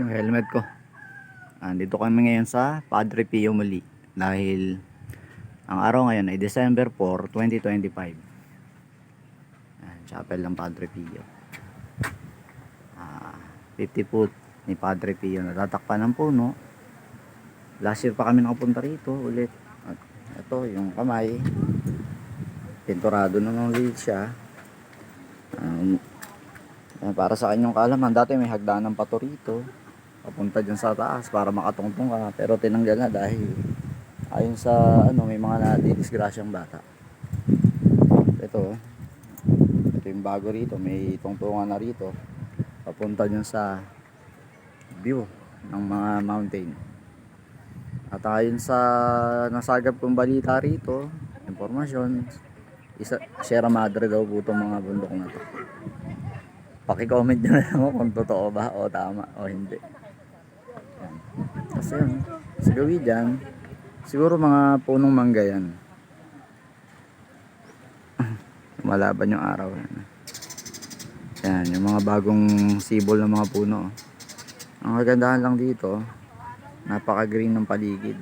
yung helmet ko. Dito kami ngayon sa Padre Pio muli dahil ang araw ngayon ay December 4, 2025. Chapel ng Padre Pio. 50 foot ni Padre Pio, natatakpan ng puno. Last year pa kami nakapunta rito ulit. At ito yung kamay, pinturado naman ulit siya. Para sa kanyang kaalaman, dati may hagdanan pa to rito papunta dyan sa taas para makatungtong ka, pero tinanggal na dahil ayon sa may mga nadidisgrasyang bata. Ito yung bago rito, may tungtungan na rito papunta dyan sa view ng mga mountain. At ayon sa nasagap kong balita rito, informasyon, Sierra Madre daw po itong mga bundok na to. Paki-comment nyo na lang kung totoo ba o tama o hindi. Yan. Kasi yun, sa gawi dyan, siguro mga punong mangga yan. Malaban yung araw. Yan, yung mga bagong sibol ng mga puno. Ang kagandahan lang dito, napaka-green ng paligid.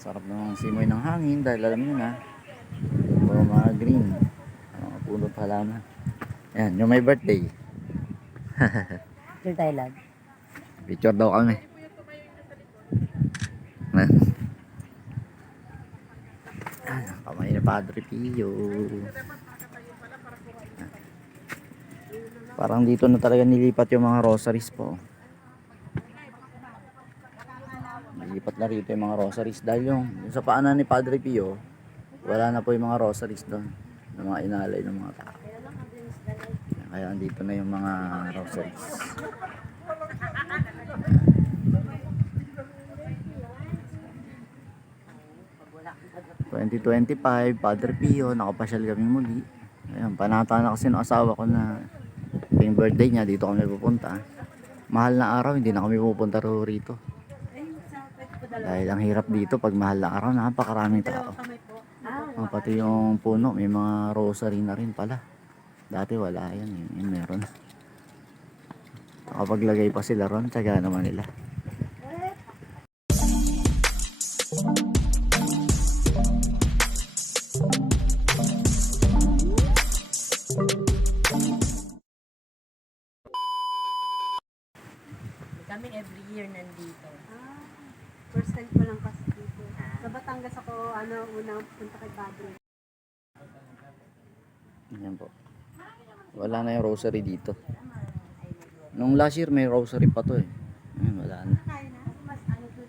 Sarap ng simoy ng hangin dahil alam nyo na, puro mga green, mga puno at halaman. Yan, yung may birthday. Picture tayo lag. Picture daw kami. Kamay ni Padre Pio. Parang dito na talaga nilipat yung mga rosaries po. Nilipat na rito yung mga rosaries dahil yung sa paanan ni Padre Pio, wala na po yung mga rosaries doon, yung mga inalay ng mga tao. Kaya andito na yung mga rosaries. 2025, Padre Pio, nakapasyal kami muli. Ayan, panata na kasi ng asawa ko na yung birthday niya, dito kami pupunta. Mahal na araw, hindi na kami pupunta rito. Dahil ang hirap dito pag mahal na araw, napakaraming tao. Pati yung puno, may mga rosary na rin pala. Dati wala yan, yun meron. Kapag lagay pa sila ron, tsaga naman nila. Kami every year nandito. First time ko lang kasi dito. Sa Batangas ako, unang punta kay Padre. Yan po. Wala na yung rosary dito. Nung last year may rosary pa to eh. Wala na.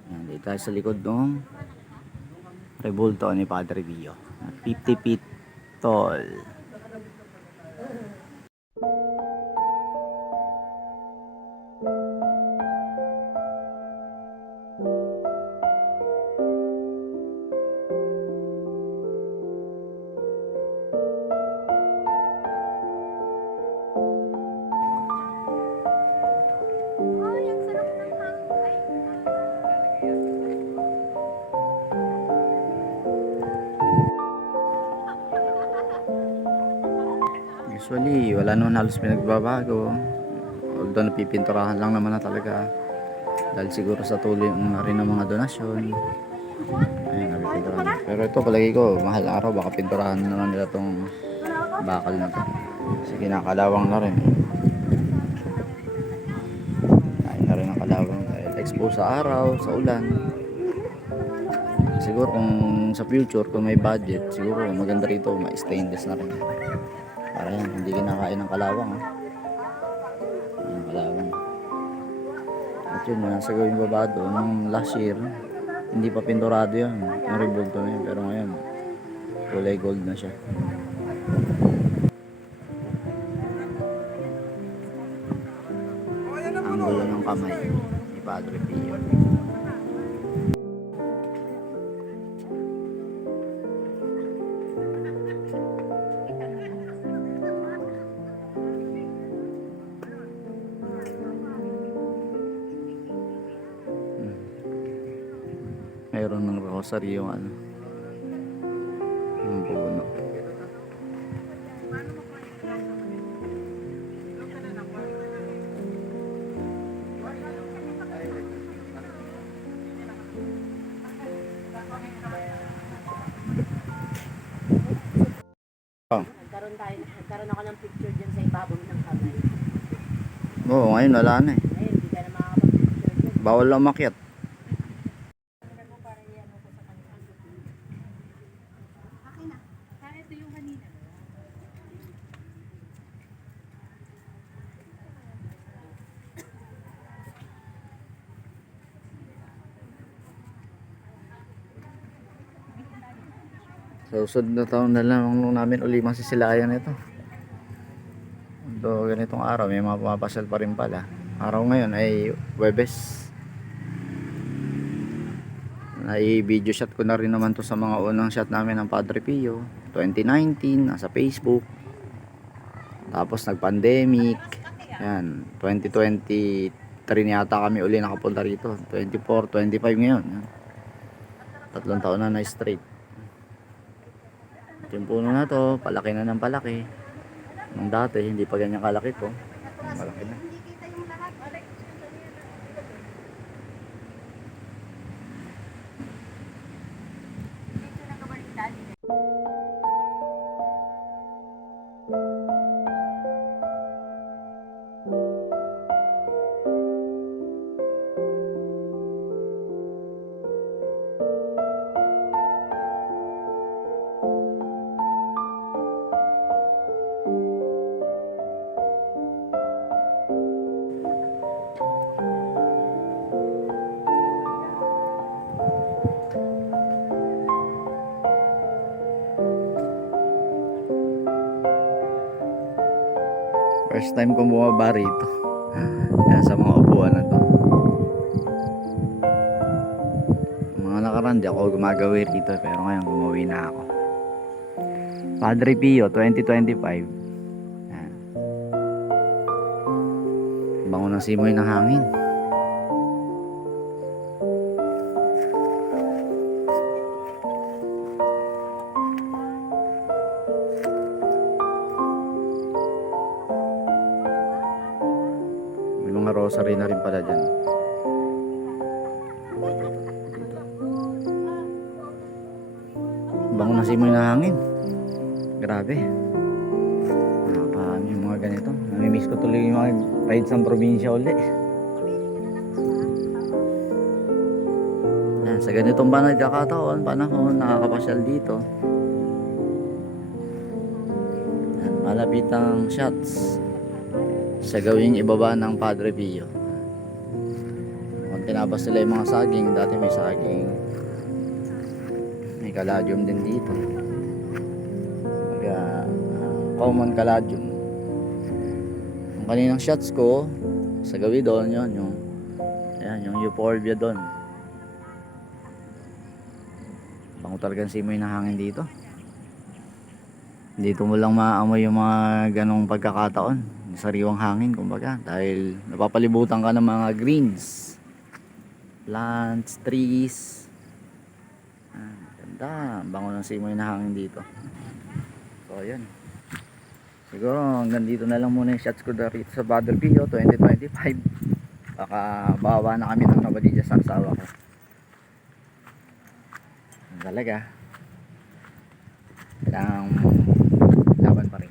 Yan, dito tayo sa likod ng Rebulto ni Padre Pio. 50 feet tall. Usually, wala naman halos pinagbabago. Although napipinturahan lang naman na talaga. Dahil siguro sa tuloy na rin ng mga donasyon. Ayun, napipinturahan. Pero ito, palagi ko, mahal araw, baka pinturahan na naman nila itong bakal na to. Kasi kinakalawang na rin. Kain na rin ang kalawang. Dahil expose sa araw, sa ulan. Siguro kung sa future, kung may budget, siguro maganda rito, ma-stainless na rin. Para yan, hindi kinakain ng kalawang. Yung kalawang. At yun, nasa gawing babado. Nung last year, hindi pa pinturado yan. Yung rebulto na yun. Pero ngayon, kulay gold na siya. Ang gulo ng kamay ni Padre Pio. Mayroon ng rosary yung Yung puno. Nagkaroon ako ng picture dyan sa ibabaw ng kamay. Oo, ngayon wala na eh. Ngayon, hindi ka na makakapag-picture dyan. Bawal lang umakyat. Akin na. Ito yung kanina. Sa susunod na taon na lang namin uli masisilayan ito. So, ganitong araw may mga pumapasal pa rin pala. Araw ngayon ay Webes. I-video shot ko na rin naman to sa mga unang shot namin ng Padre Pio 2019, nasa Facebook. Tapos nag-pandemic. Yan, 2023 yata kami uli nakapunta rito. 24, 25 ngayon. Yan. 3 taon na straight. Yung puno na to, palaki na ng palaki. Nung dati, hindi pa ganyan kalaki to. Malaki na. Hindi kita yung lahat. Dito na kabaliktad. First time kong bumaba rito. Yan, sa mga upuan na to. Mga nakaraan, di ako gumagawi rito. Pero ngayon, gumawi na ako. Padre Pio, 2025. Yan. Bango ng simoy ng hangin. May mga rosary na rin pala dyan. Bango ng simoy ng hangin. Grabe. Nakakaano yung mga ganito. Namimiss ko tuloy yung mga ride sa probinsya uli. Yan, sa ganitong panahon, nakakapasyal dito. Yan, malapit ang shots sa gawing ibaba ng Padre Pio. Kung tinabas nila yung mga saging, dati may saging. May kaladium din dito. Common caladium. Yung kaninang shots ko sa gawi doon, yun yung ayan, yung euphorbia doon. Bango talagang simoy na hangin dito. Dito mo lang maamoy yung mga ganong pagkakataon, sariwang hangin kumbaga, dahil napapalibutan ka ng mga greens, plants, trees. Ganda, bango ng simoy na hangin dito. So ayan, siguro hanggang dito na lang muna yung shots ko dito sa Padre Pio 2025. Baka bawa na kami ng nabadidya sa asawa ko. Talaga kailangang laban pa rin.